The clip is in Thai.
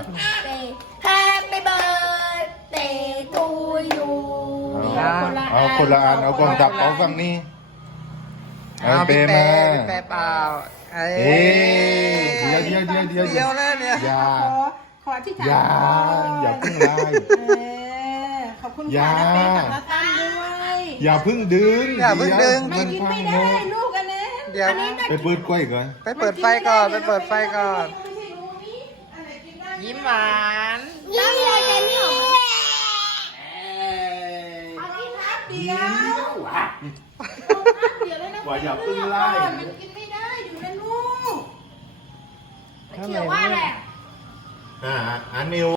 ับ Happy birthday to you เอาคนละอันเอาคนดับเอาฝั่งนี้เอาเปมาเปเปล่าเฮ้ยเดี๋ยวเดี๋ยวเดี๋ยวเดี๋ยวเดี๋ยวเนี่ยขอขอที่ถาอย่าพึ่งไล่ขอบคุณค่ะนะเปมาทำด้วย อย่าพึ่งดึง อย่าพึ่งดึงไม่กิมไม่ได้ลูกอันนี้เดี๋ยวไปเปิดไฟก่อนไปเปิดไฟก่อนไปเปิดไฟก่อนยิ้มหวานน้ำลายเจนี่เอ้ยพี่ครับเดี๋ยวว่าเดี๋ยวเลยนะพี่เลือกมันกินไม่ได้ อยู่ในนู้เขียวว่าแหละอ่าอันนิว